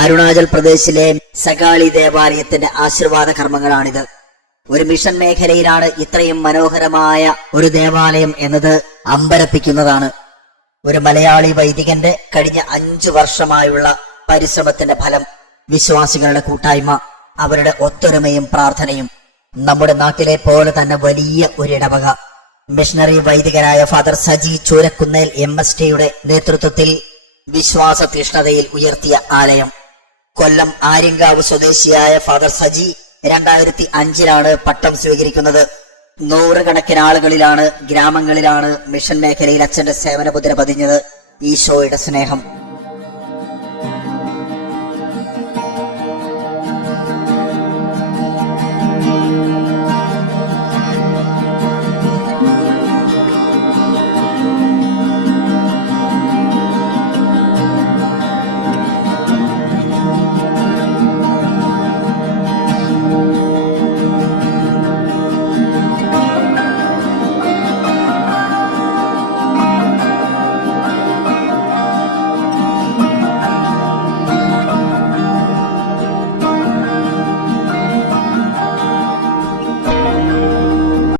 അരുണാചൽ പ്രദേശിലെ സകാളി ദേവാലയത്തിന്റെ ആശീർവാദ കർമ്മങ്ങളാണിത്. ഒരു മിഷൻ മേഖലയിലാണ് ഇത്രയും മനോഹരമായ ഒരു ദേവാലയം എന്നത് അമ്പരപ്പിക്കുന്നതാണ്. ഒരു മലയാളി വൈദികന്റെ കഴിഞ്ഞ 5 വർഷമായുള്ള പരിശ്രമത്തിന്റെ ഫലം, വിശ്വാസികളുടെ കൂട്ടായ്മ, അവരുടെ ഒത്തൊരുമയും പ്രാർത്ഥനയും. നമ്മുടെ നാട്ടിലെ പോലെ തന്നെ വലിയ ഒരിടവക, മിഷണറി വൈദികരായ ഫാദർ സജി ചൂരക്കുന്നേൽ MSTയുടെ നേതൃത്വത്തിൽ വിശ്വാസ തീഷ്ണതയിൽ ഉയർത്തിയ ആലയം. കൊല്ലം ആര്യങ്കാവ് സ്വദേശിയായ ഫാദർ സജി 2005 പട്ടം സ്വീകരിക്കുന്നത്. 100 കണക്കിന് ആളുകളിലാണ്, ഗ്രാമങ്ങളിലാണ് മിഷൻ മേഖലയിൽ അച്ഛന്റെ സേവനമുദ്ര പതിഞ്ഞത്. ഈശോയുടെ സ്നേഹം.